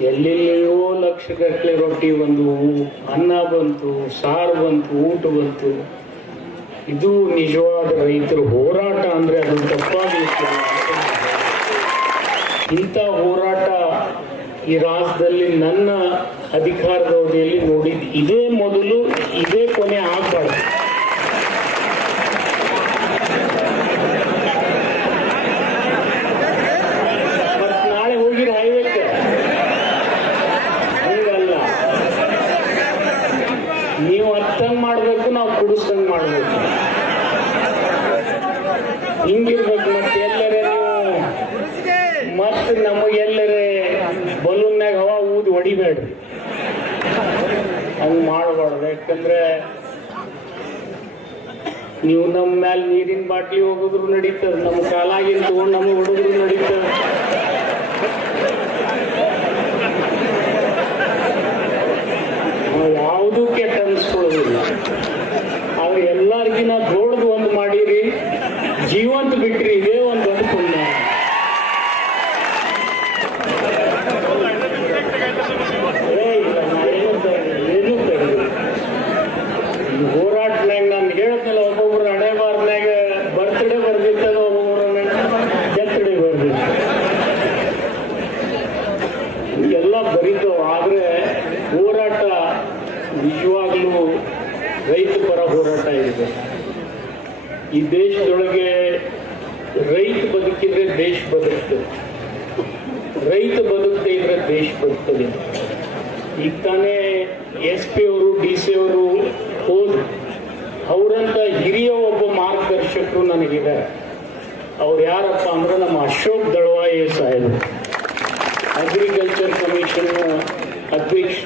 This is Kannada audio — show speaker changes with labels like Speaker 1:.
Speaker 1: ಎಲ್ಲೆಲ್ಲಿಯೋ ಲಕ್ಷಗಟ್ಟಲೆ ರೊಟ್ಟಿ ಬಂದು, ಅನ್ನ ಬಂತು, ಸಾರು ಬಂತು, ಊಟ ಬಂತು. ಇದು ನಿಜವಾದ ರೈತರ ಹೋರಾಟ ಅಂದ್ರೆ ಅದು ತಪ್ಪಾಗಲಿಕ್ಕೆ ಇಂಥ ಹೋರಾಟ ಈ ರಾಜ್ಯದಲ್ಲಿ ನನ್ನ ಅಧಿಕಾರದ ಅವಧಿಯಲ್ಲಿ ನೋಡಿದ್ದು ಇದೇ ಮೊದಲು, ಇದೇ ಕೊನೆ ಆಗ್ಬಾರ್ದು. ನೀವು ಹತ್ತಂಗ್ ಮಾಡ್ಬೇಕು, ನಾವು ಕುಡಿಸ್ದಂಗ್ ಮಾಡಬೇಕು. ಹಿಂಗಿರ್ಬೇಕು ಮತ್ತೆ ಎಲ್ಲರೇ ನೀವು. ಮತ್ತೆ ನಮಗೆ ಎಲ್ಲರೇ ಬಲೂನ್ನಾಗ ಹವಾ ಊದಿ ಹೊಡಿಬೇಡ್ರಿ. ಹಂಗ್ ಮಾಡಬಾರ್ದು, ಯಾಕಂದ್ರೆ ನೀವು ನಮ್ಮ ಮ್ಯಾಲ ನೀರಿನ ಬಾಟ್ಲಿ ಹೋಗಿದ್ರು ನಡೀತದ. ನಮ್ಮ ಕಾಲಾಗಿನ ತಗೊಂಡು ನಮಗೆ ಎಲ್ಲ ಬರೀತು ಆದ್ರೆ ಹೋರಾಟ ನಿಜವಾಗ್ಲೂ ರೈತ ಪರ ಹೋರಾಟ ಇದೆ. ಈ ದೇಶದೊಳಗೆ ರೈತ ಬದುಕಿದ್ರೆ ದೇಶ ಬದುಕ್ತದೆ. ರೈತ ಬದುಕ್ತ ಇದ್ರೆ ದೇಶ ಬದುಕ್ತದೆ. ಈಗ ತಾನೇ ಎಸ್ ಪಿ ಅವರು, ಡಿ ಸಿ ಅವರು ಹೋದ್ರು. ಅವರಂತ ಹಿರಿಯ ಒಬ್ಬ ಮಾರ್ಗದರ್ಶಕರು ನನಗಿದ್ದಾರೆ. ಅವ್ರು ಯಾರಪ್ಪ ಅಂದ್ರೆ ನಮ್ಮ ಅಶೋಕ್ ದಳವಾಯಿ ಸಾಹೇಬರು. ಅಗ್ರಿಕಲ್ಚರ್ ಕಮಿಷನ್ ಅಧ್ಯಕ್ಷ